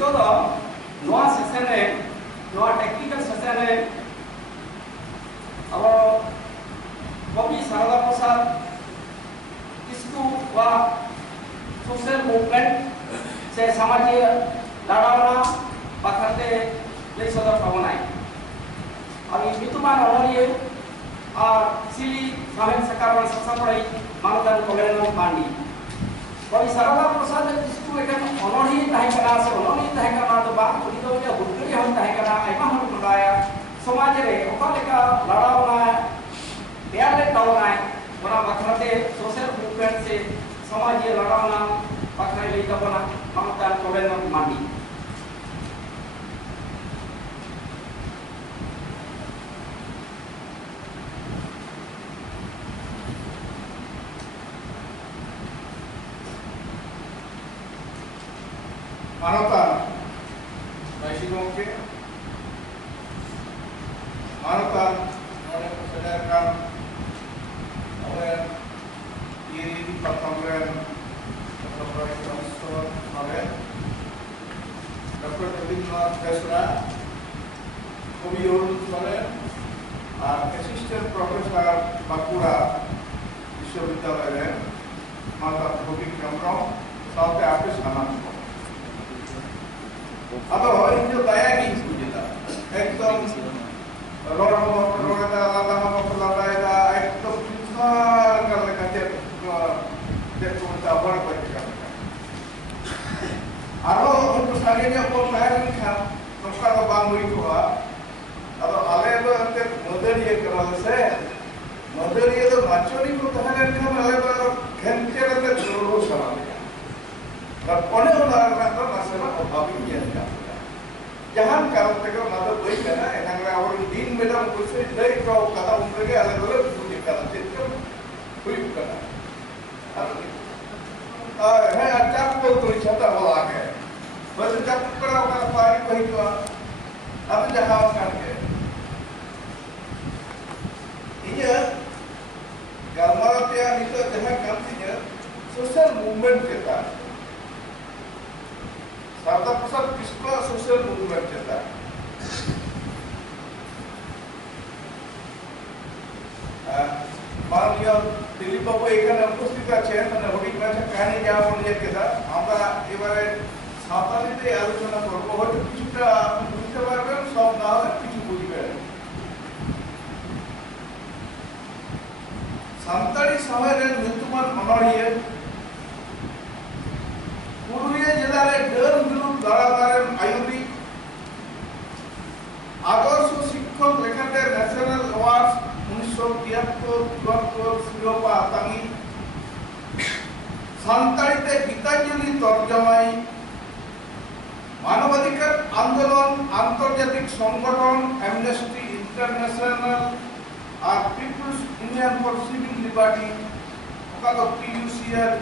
नितो दो नोआ सेशन रे नोआ टेक्निकल सेशन रे अब कवि शारदा प्रसाद किसको वा सोशल मूवमेंट से समाजीय लड़ावना बाखरते ले सदर पावनाय अब मितुमान अनरिये और सिली सामेन सकारवाल ससापड़ाई मानदान कोलेनो मांडी कवि शारदा प्रसाद किसको लेकर अनरिये ताहे कना से अनरिये ताहे कना तो बा उनी दो जे हुदरी हम ताहे कना आइमा हम बडाया समाज रे ओका लेका लड़ावना प्यार ले टावनाय बना बाखरते सोशल मूवमेंट से समाजीय लड़ावना बाखरे ले तबना मानदान कोलेनो मांडी मानवता वैश्विकों के मानवता और सदर का और ये रीति पत्तंगन प्रोफेसर हमें डॉक्टर रविंद्रनाथ बेसरा कवि और असिस्टेंट प्रोफेसर बाकुड़ा विश्वविद्यालय में माता भौतिक केंद्रों साथ आपके सामान अब इन जो दया की इसको देता एकदम रोड रोडा लाला फलाता है एकदम विशाल करने का जब तो बड़ बच्चा आरो उनको सारे ने को पैर खा नौका को बांगुरी को अब आले तो अंते मदरिये करल से मदरिये तो माचोरी को तहने खा आले तो घंटे रहते जोरो सवाल और कोने उदाहरण का मसला अभावी किया जहां कारण तक मतलब कोई करना है ना और दिन में तो कुछ दे को कथा उम्र के अलग अलग पूरी करना चाहिए कोई करना और है अच्छा को तो छता हो आगे बस जब करा का पारी कोई तो अब जहां करके ये गलमाते नितो जहां काम थी सोशल मूवमेंट के था शारदा प्रसाद किसको सोशल मूवमेंट कहता है माननीय दिलीप बाबू एखाने उपस्थित आছেন মানে হবিক ভাষা কাহিনী যা বলে কেদা আমরা এবারে সাঁওতালিতে আলোচনা করব হয়তো কিছুটা বুঝতে পারবেন সব না হলে কিছু বুঝবেন সাঁওতালি সমাজের বিদ্যমান অনড়িয়ে पुरुलिया जिला रे डर विरुद्ध लड़ातारेन आयुरी आदर्श शिक्षक लेखाते नेशनल अवार्ड 1973 शिरोपा आतांगी सान्ताड़ीते गीतांजलि तर्जमाई मानवाधिकार आंदोलन आंतर्जातिक संगठन एमनेस्टी इंटरनेशनल और people's union for civil liberty ओका तो पीयूसीआर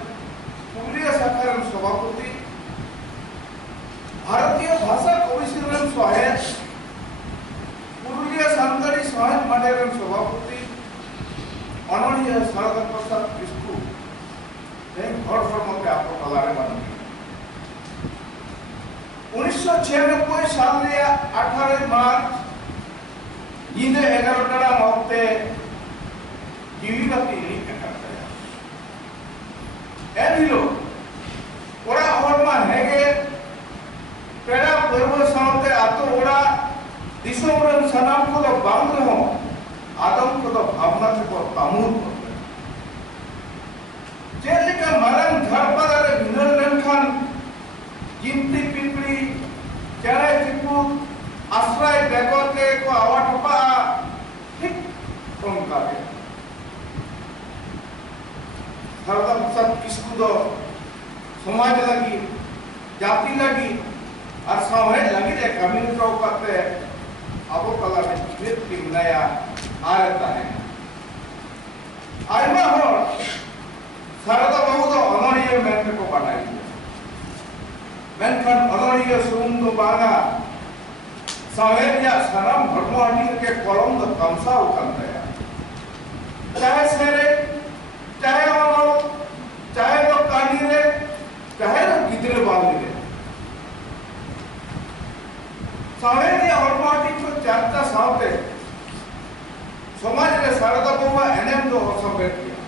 पुरुलिया शाखार सभापति भारतीय भाषा कमिशनर सहायक पुरुलिया सान्ताड़ी सहायक मंडल सभापति अनड़िया शारदा प्रसाद किसको घर मध्य आप कलारे बनी 1996 साल 18 मार्च नींदे 11 टाड़ा मौते जीवित एनिलो ओरा हरमा हेगे पेड़ा पर्व साउते आतो ओरा दिसोमरन सनाम को तो बांग रहो आदम को तो भावना से को तामूर को जेले का मरण धरपदारे भिनर लेनखान जिंती पिपड़ी चढ़े चिपू आश्रय बेगोते को आवाटपा ठीक उनका है शारदा प्रसाद किसको दो समाज लगी जाति लगी और सामने लगी रे कम्युनिटी को करते अब कला में नित की नया आ रहता है आइमा हो शारदा बाबू तो अनड़िया मेंट को बनाई मेंखन अनड़िया सुम तो बागा सावेरिया सनम धर्महाटी के कलम तो तमसा उकंते चाहे सेरे चाहे चाहे तो कानी रे चाहे तो गिदरे बांधी रे सावेरिया हरमाटी को चर्चा सावते समाज रे सारदा बाबा एनएम दो सबेट किया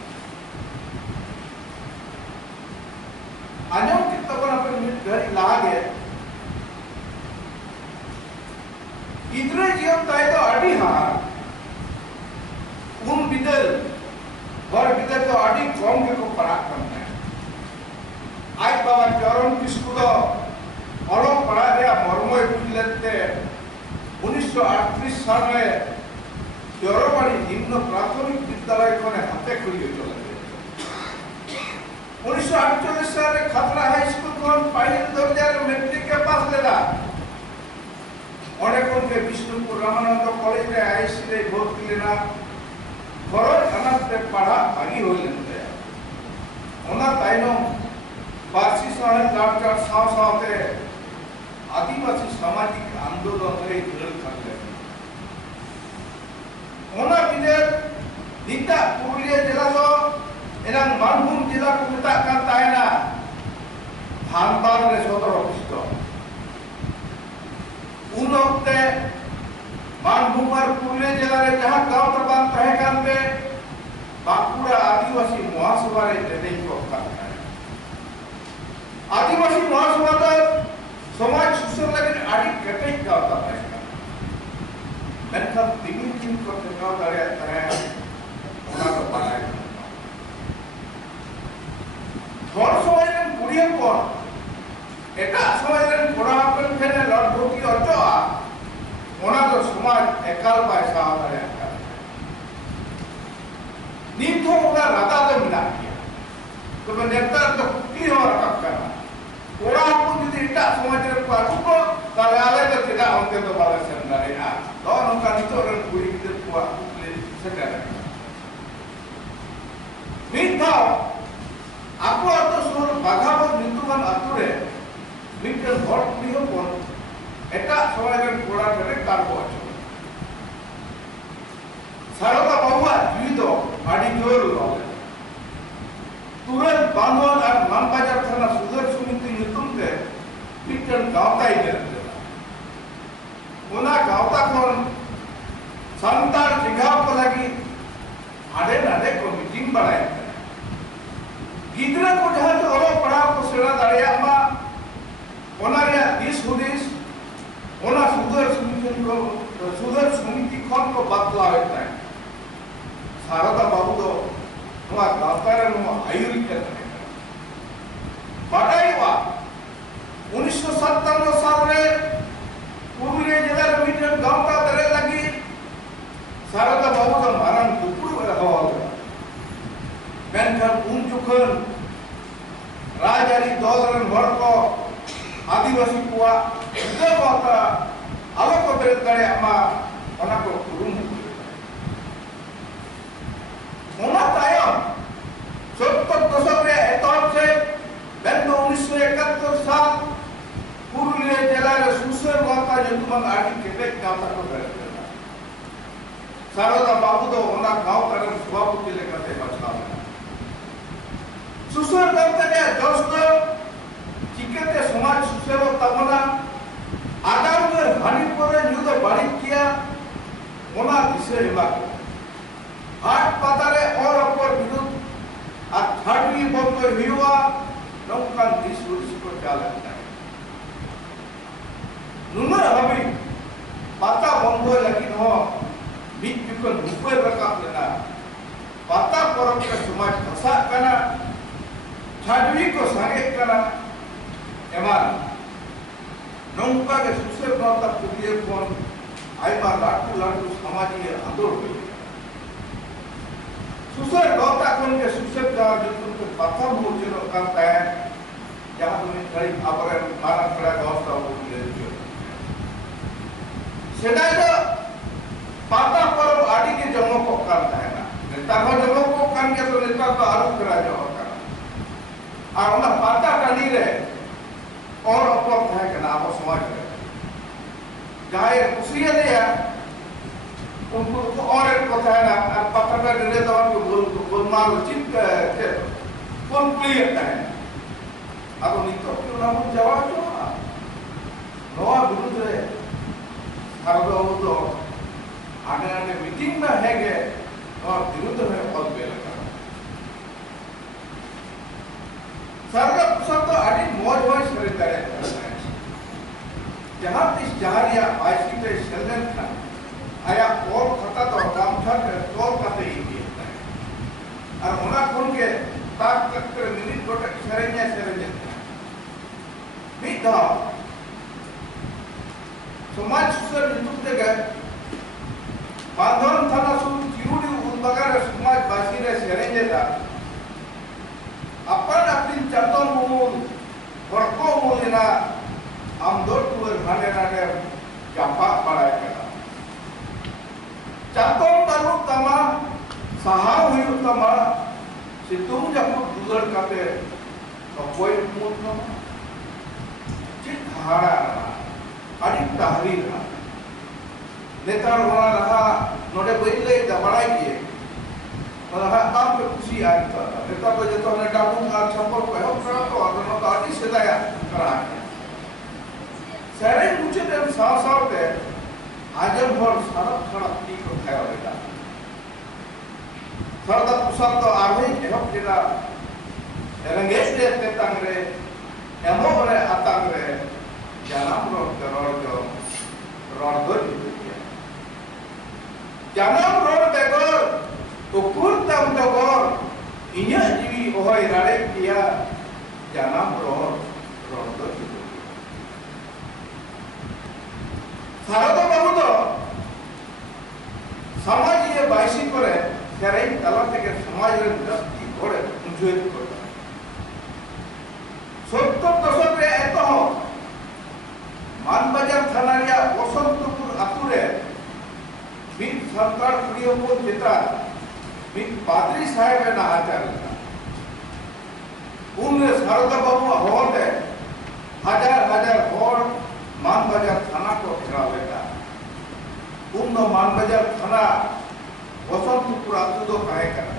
आजम कितना अपन घर लागे इतने जीवन ताई तो अड़ी हार उन बिदल और बिदल तो अड़ी कौम के को पराग करना है आज बाबा चरण किसको तो अलग पढ़ा दिया मरमोय बुझ लेते 1938 साल में चौरबाड़ी निम्न प्राथमिक विद्यालय को ने हाथे खुली चले 1948 साल में खतरा हाई स्कूल को पहले दर्जा मैट्रिक के पास लेला অনেক অনেক বিষ্ণুপুর রামানন্দ কলেজে আইসি রে ভর্তি लेना খরচ আনাতে পড়া ভাগি হইলেন ওনা তাইনো পার্সি সাহেব ডাক্তার সাথে आदिवासी सामाजिक आंदोलन रे जुड़ल থাকলেন ওনা বিদের দিতা পুরুলিয়া জেলা তো এরা মানভূম জেলা को মেতা কান তাইনা ধানবাদ রে সদর অফিস उन वक्ते मानभूमर पुरले जिला रे जहां गांव तबान तहे कानते बाकुड़ा आदिवासी महासभा रे लेने को करता है आदिवासी महासभा तो समाज सुसर लगे आदि कटे गाता है मेनका दिन को गांव दारे है ओना तो पाए थोड़ समय रे पुरिया को एटा समय रे कोड़ा अपन फेने लड़ भोगी अचोआ ओना तो समाज एकाल पैसा आरे नीथो ओना राधा तो मिला किया तो मैं नेता तो की हो रखा करा कोड़ा अपन यदि एटा समाज रे पाछू को ताले आले तो तिदा होते तो बाले संदारे आ तो उनका नीतो रे पूरी के को ले सके नीथो आपको तो सुन बाघावत नितुमान अतुरे मिटर हर प्रिय कोन एटा समाजन कोड़ा करे कारबो आछो सारदा बाबुआ जुइदो आडी जोर लाले तुरंत बांधवन और मानबाजार थाना सुधर समिति नितुम ते मिटर गावताई गेले ओना गावता कोन संतार जिगाव को लगी आडे नाडे को मीटिंग बनाए गिदरा को जहां तो ओलो पढ़ा को सेड़ा दाड़िया मा ओना रे दिस हुदिस ओना सुधर समिति खन को बदला होता है सारदा बाबू तो नवा गातारे नो आयुर के बाटाई वा 1957 साल रे पुरले जिला रे मीटर गावता दरे लगी सारदा बाबू तो मारन दुपुर रे हवा मेनखान उन जुखन राजारी दलरन हर को आदिवासी कुआ देवता आलोक बेरे दाड़े आमा ओना को रूम ओना तायम 70 दशक रे एतब से बेंदो 1971 साल पुरुलिया जिला रे सुसर वाता जतुमन आदि केबे गावता को बेरे सारदा बाबू तो ओना गांव करन सभापति लेखाते बचला सुसर गावता रे दोस्त चिकते समाज सुसेव तमना आगाम में हानि परे न्यू तो बाड़ी किया ओना विषय बाको हाट पातारे और अपर विरुद्ध आ थाडवी बंद हुआ नौकान दिसुरिस को चालता है नुनर हबी पाता बंद लगी हो बीच बिकन ऊपर रखा लेना पाता परम के समाज खसा कना थाडवी को संगे कना एमान नौका के सुसर गावता पुलिये कोन आइमा लाटू लाटू समाजीय आंदोलन सुसर गावता कोन के सुसर गाव जो तुमको पता मोचे नो करता है जहां तुम्हें करीब आपरे मारा खड़ा गावता हो ले सेदाय तो पाता पर आदि के जमो को करता है ना नेता को जमो को कान के तो नेता तो आरोप करा जो होता और ना पाता टानी रे और अपॉप है कि ना आप समाज में जाए कुसिया दे यार उनको तो और एक कथा है ना पत्थर का डरे तो उनको बोल मारो चिप के कौन क्लियर है अब नहीं तो क्यों ना हम जवाब दो नवा विरुद्ध है सारदा तो आने आने मीटिंग में है के और विरुद्ध में पद पे लगा सारदा पुस्तक तो आदि मौज मौज सरे तरह जहाँ इस जहारिया आईसी पे शेल्डन था आया और खता तो काम था के तौर करते ही किया और उन्हें कौन के ताक तक कर मिनट कोट शरणिया मिटा समाज सुसर युद्ध के बांधवन थाना सुन चिरुडी उन्बगार समाज बासी रे शरणिया था अपन अपनी चतुर मूल वर्को मूलिना हम दो टूर भाने नाने जापा पढ़ाई करा चतुर तनु तमा सहाव हुई तमा सितुम जब दूर करते तो कोई मूल तमा चित हारा अड़ी तहरी रहा नेता रोना रहा नोटे बैठे दबाई किए और काम पे खुशी आई था नेता को जब तो नेता बुक का छप्पर पे हो करा तो अगर तो आदि से लाया करा सारे मुझे तो साफ है आजम भर सारा खड़ा ठीक हो गया बेटा सरदा पुसार तो आगे एहब केदा रंगेश देते तांगरे एमो बरे आतांगरे जानम रोड जो रोड दो जानम रोड बेगोर उकुर तम दगोर इन्या जीवी ओहय राड़े किया जानम रोड दो सारदा बाबू तो समाज ये बाइसी करे सेरे तला के समाज रे दस्ती घोड़े उंजुए करता 70 दशक रे एतो मानबाजार थाना रे वसंतपुर आतुरे बिन सरकार कुड़ियों को चित्रा बिन पादरी साहेब ना आचार उन सारदा बाबू होते हजार होड़ मानबाजार थाना को घेराव लेता उन मानबाजार थाना वसंतपुर आतु दो कहे करा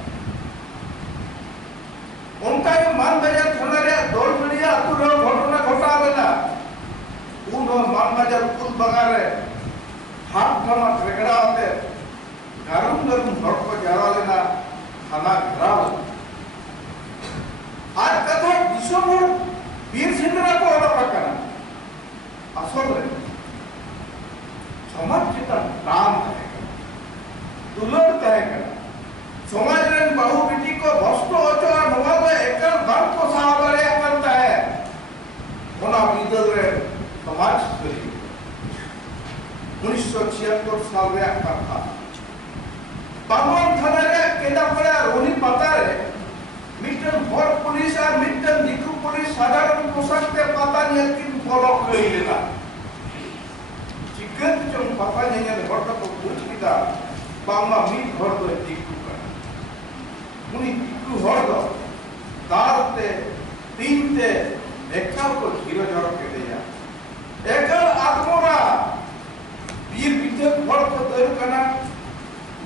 उनका ये मानबाजार थाना रे दौड़ बढ़िया आतु रे घटना घटा लेना उन मानबाजार कुल बगारे हाथ थाना रेगड़ा होते गारुम घर को जरा लेना थाना घेराव आज कथा विश्वभर वीर सिंधरा को और प्रकार असल समाज चिता काम है दुलर है समाज रे बहु बेटी को भ्रष्ट होचो नवा को एकल धन को सावरे करता है होना विदल रे समाज करी 1976 साल रे कथा बागवान थाना रे केदा पड़ा रोनी पता रे मिटन भोर पुलिस और मिटन दिकु पुलिस साधारण पोशाक के पता नहीं किन फॉलो करी लेना चिकन जो पता नहीं है घर तक पूछ किदा बांगा मी घर तो दिकु का मुनी दिकु घर तो दारते तीनते एकल को जीरो जरो के दिया एकल आत्मरा वीर विद्युत घर को दर करना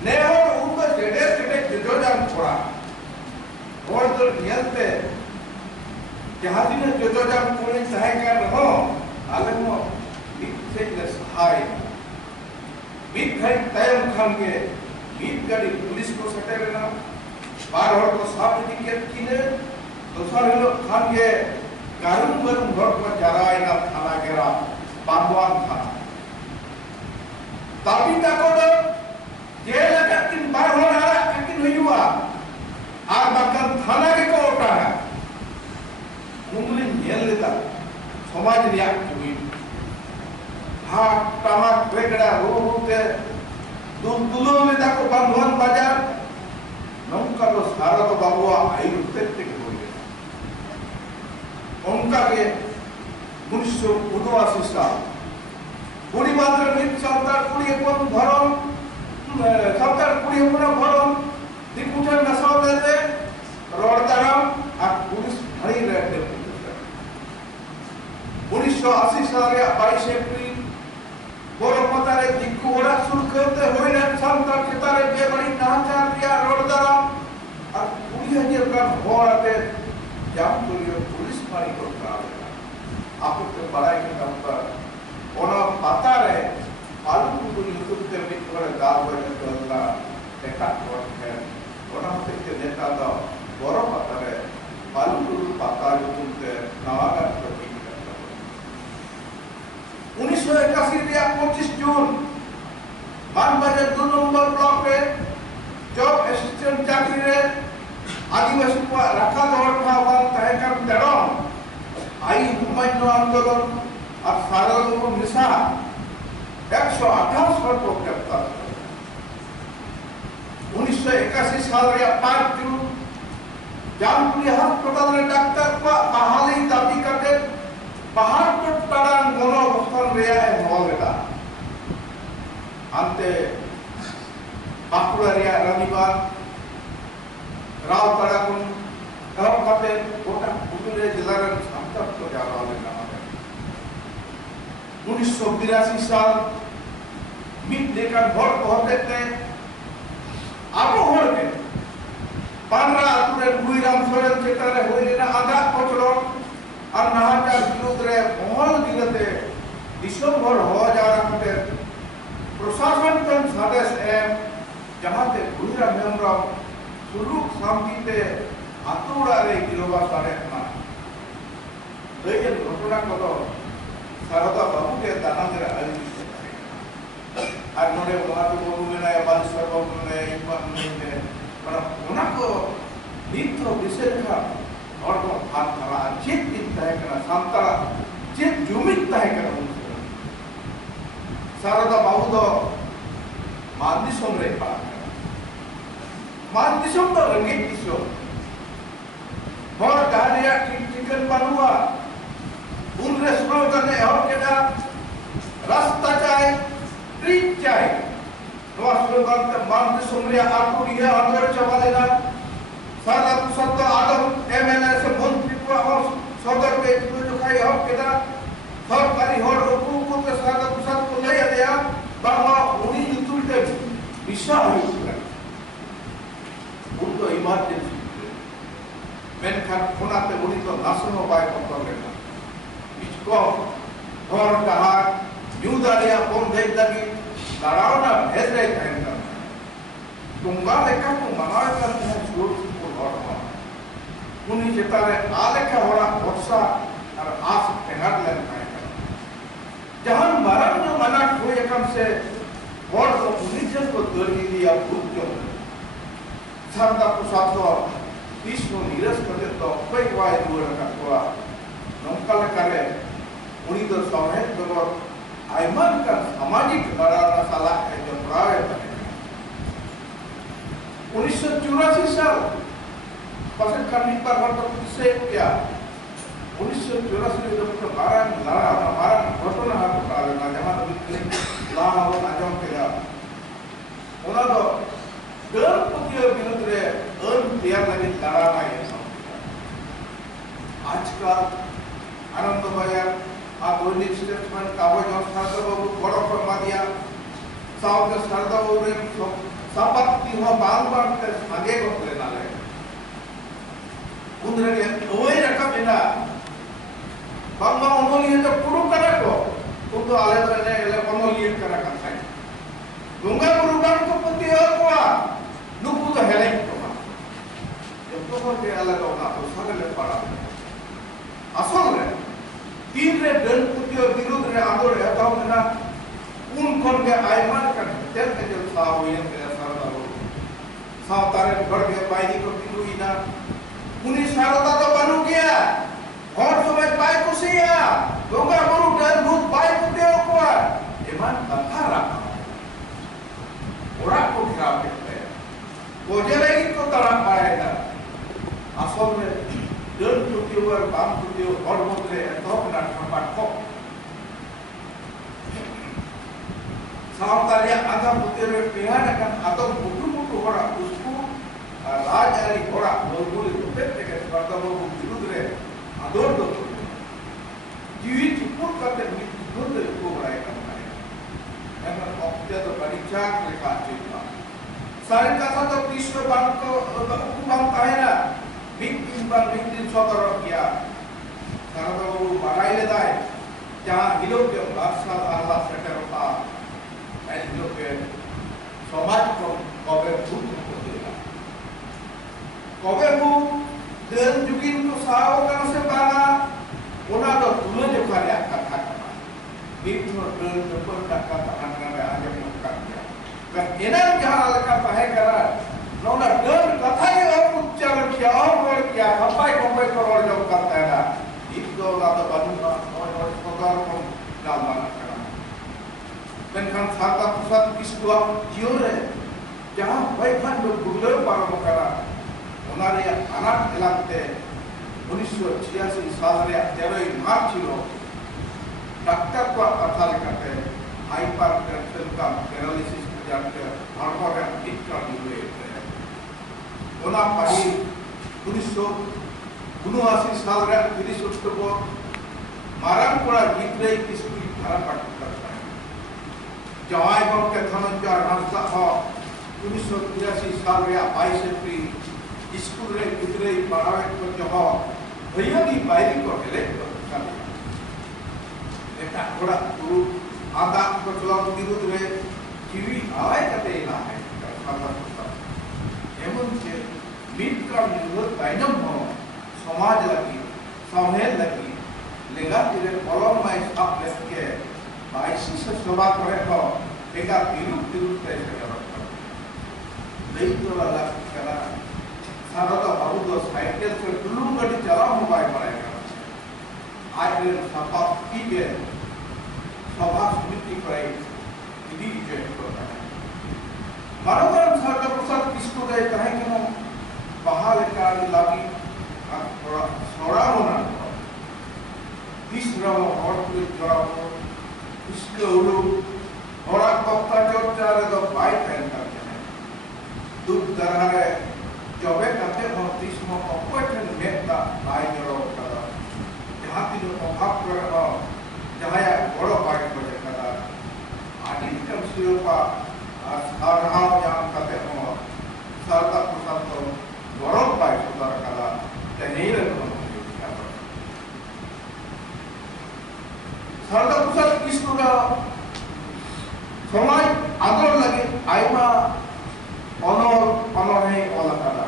नेहर उनका जेडे जो जान छोड़ा और तो नियंते जहाँ दिन जो जान कोने सहाय कर रहो आले मो मिथे ने सहाय मिथ घड़ी तयम खान के मिथ गाड़ी पुलिस को सटे लेना बार और को साफ टिकट किने दूसरा लोग खान के गारुम घर को जराय ना थाना गेरा बांधवान था ताबी का कोड जेल का किन बार हो रहा किन हुआ आर बाकन थाना के को उठा है उंगली नेल लेता समाज रिया हुई हाथ टमाक बेगड़ा रो के दुलो में ताको बांधवन बाजार नौका तो सारा तो बाबुआ आई रुपते के हो गया उनका के 1979 साल पूरी मात्र में सरकार पूरी अपन भरम सरकार पूरी अपन भरम दिकुठन नसाव लेते रोडदाराम और पुलिस भरी रहते 1980 साल रे 22 अप्रैल बोलो पतारे दिक्कु ओरा शुरू करते होई ना संतर चितारे बेबड़ी नाचार दिया रोडदाराम और पूरी हजे का होराते जाम तुलियो पुलिस मारी को करावे आपको पढ़ाई के काम पर ओना पता रहे palu kudu nyutup te mit kore dal boy te la dekat kor ke ona te ke neta da boro patare palu kudu pata nyutup te nawaga toki 1981 ᱨᱮᱭᱟᱜ 25 ᱡᱩᱱ मानबाजार 2 नंबर ब्लॉक रे जॉब असिस्टेंट चाकरी रे आदिवासी को रखा दौड़ भाव तय कर तेड़ो आई हुमायूं आंदोलन और सारा को मिसा 128 हर को गिरफ्तार 1981 साल रे 5 जून जामपुरी अस्पताल रे डॉक्टर को बहाली दाबी करते बाहर को टाड़ान गोनो बखन रे मोलेदा अंते बाकुड़ा रे रविवार राव तड़ा को गांव काते गोटा पुतुरे जिला रे संतक को जाला लेना 1982 साल मिट लेकर भोट होते थे आबो होर के पानरा अतुरे गुईराम सोरेन चेतारे होइना आधा कोचरो और नाहाचार विरोध रे मोहल दिनते दिसम भर हो जा रखते प्रशासन कन सादेश एम जहां ते गुईराम हेमराम सुलूक शांति ते आतुरा रे गिरोबा सारे ना लेकिन घटना को सारदा बाबू के दानंद रे आली और नोडे बाबू बाबू में बालसर बाबू में इमान में पर उना को नित्य विषय का और को हाथ खड़ा चित चिंता है करना सांतरा चित जुमित है करना सारदा बाबू तो मानदिसोम रे पा मानदिसोम तो रंगीत दिसो और गाड़िया टिकट बनवा उन रेस्टोरेंट करने और केदा रास्ता चाहे ट्रीट चाहे नवा स्लोगन ते मानदिसोम रे आटो दिया अंदर चला लेना सारा पुसत आदम एमएलए से मंत्री को और सदर के जो खाई हो केदा सरकारी होड़ को को सारा पुसत को ले दिया बाबा उनी युतुलते विशा हो उनको इमरजेंसी मेनखान कोनाते उनी तो नासनो बाय पत्तर लेना इसको और कहा यूदारिया कोन देख लगी लड़ावना भेज रहे थे तुंगा लेका को मनार करते हैं जोर उन्हीं चेतारे आले का होरा वर्षा और आस पेहर लेन पाएगा जहां मरण जो मना कोई कम से और तो उन्हीं जन को दर्दी दिया भूत जो सारदा प्रसाद तो विष्णु नीरस करते तो कोई वाय दूर का हुआ नौकल करे उन्हीं तो साहेब तो आयमन का सामाजिक लड़ाना साला है जो प्राय 1984 साल पसंद करने पर वर्त से क्या 1984 में जब तो बारह लड़ा हमारा घटना है तो ना जहां ला हो नाजम किया उना तो दर पुतियो विरुद्ध रे अन दिया लगी लड़ा है आजकल आनंद भैया आ दैनिक स्टेटमेंट कागज और सारदा बाबू बड़ा फरमा दिया साउथ सारदा बाबू रे सापत्ति हो बाल बाल के आगे को लेना ले उन्हें ओए रखा बिना बांगा उन्होंने जो पुरु करा को उनको आले तो ने ले उन्होंने करा करता है गंगा पुरुबान को पति हो कोआ नुकु तो हेले को जब तो के अलग होना तो सारे ले पड़ा असल रे तीन रे दल पुतियो विरुद्ध रे आंदोलन है तो ना उन कोन के आयमान का तेल के जो सा हुई के सारा सावतारे बढ़ के बाई को दिलुई ना उन्हीं सारदा तो बनु गया और समय बाई को सिया गंगा गुरु डर भूत बाई को देव को ईमान कथा रखा ओरा को खराब करते हैं कोजलेगी को तड़ा पाएगा असल में डर पुतियो और बाम पुतियो और मोतले तो ना ठपा को सावतारिया आधा पुतियो रे पिहाना का आतो मुटु मुटु होरा उसको राजारी होरा बोलबोली रुपे के स्पर्धा को विरुद्ध रे आदर दो जीवित चुप करते विरुद्ध को बड़ाई करना है एमन ऑक्टे तो परीक्षा लेखा चिंता सारे कथा तो कृष्ण बात को बात है ना बिग बार बिग दिन सतर किया सारा तो वो बढ़ाई लेता है जहां हिलो के बादशाह अल्लाह सेटर होता के समाज को कबे भूत को देगा कबे वो देन जुगिन को साओ का से बाना उना तो तुले जो कार्य कथा कमा बिल्कुल देन जो पर कथा कथा में आगे मुक्का किया कर इन्हें जहाँ लगा पाए करा नौना देन कथा ये और उच्चारण किया और बोल किया कंपाई करोड़ जो करता है ना itu lada banuna orang kotor pun dalam kerana. Dengan sarta pusat kisah jiore, jangan baik kan bergula para mukara. Orang yang anak elante, 1986 साल रे 13 मार्च लो, डॉक्टर को कथा लिखते हाइपरटेंशन का पैरालिसिस हो जाते हार्ट अटैक का हुए ओना पढ़ी 1979 साल रे 30 अक्टूबर मारांकोड़ा गीतरे स्कूल धारा पाठ करता है जवाई गांव के धनंजय हांसदा हो 1983 साल रे 22 अप्रैल स्कूल रे गीतरे पढ़ावे को जो भैया की बाइरी को हेले कर एटा थोड़ा गुरु आदा को चला विरुद्ध रे जीवी आय कते ना है सादा एमन से मीट का निर्भर ताइनम हो समाज लगी सामने लगी लेगा तेरे कॉलम में आप लेके बाईसी से शोभा करे तो बेगा तिरु कैसे करता नहीं तो लगा करा सारा तो बहुत दो साइकिल से दुलूम गड़ी चला मोबाइल बनाएगा आज के सभा की के सभा समिति करे इदी जो करता है मानवता सरकार प्रसाद किसको गए कहे कि हम बाहर का लागी थोड़ा सोड़ा होना तीसरा और कोई जोड़ा हो इसके उलू और आपका जो चारे तो बाइक पहन करते हैं दूध दरारे जबे करते हैं तीसरा ऑपरेशन मेटा बाइक जोड़ा होता है जहाँ की जो अभाव कर रहा जहाँ या बड़ा बाइक को देखा था आदि कम सिरों का सारहा जहाँ करते हैं सारता प्रसाद तो बड़ा बाइक होता रखा था नहीं रहता सारदा पुसाद किसको का समाज आदर लगे आयमा ऑनर है ऑल करा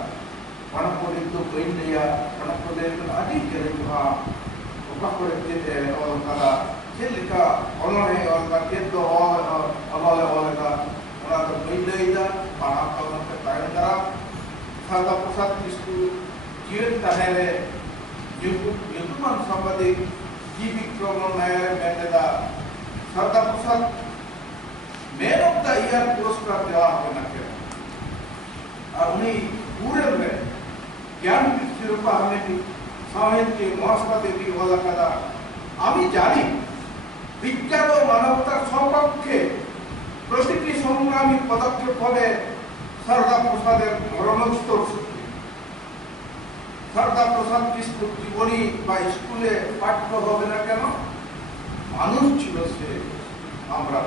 वन को तो कोई नहीं है वन को दे तो आदि करे जो हाँ उसका को देते हैं ऑल करा ये लिखा ऑनर है ऑल का ये तो ऑल का उना तो कोई नहीं था पढ़ा का उनका टाइम करा सारदा पुसाद किसको जीवन तहरे युद्धमान संबंधी जीवी प्रॉब्लम है मैंने दा सरदार प्रसाद मैन ऑफ द ईयर पुरस्कार देवा होना चाहिए और उन्हीं पूरे में ज्ञान शिरोपा हमें भी साहित्य के मौसम देवी वाला कदा आमी जानी विज्ञान और मानवता संपक्षे प्रसिद्धि संग्रामी पदक्षेप होने सरदार प्रसाद मरणोत्तर सरदार प्रसाद किसको जीवनी बा स्कूले पाठ्य होबे ना केन मानुष छिलो से আমরা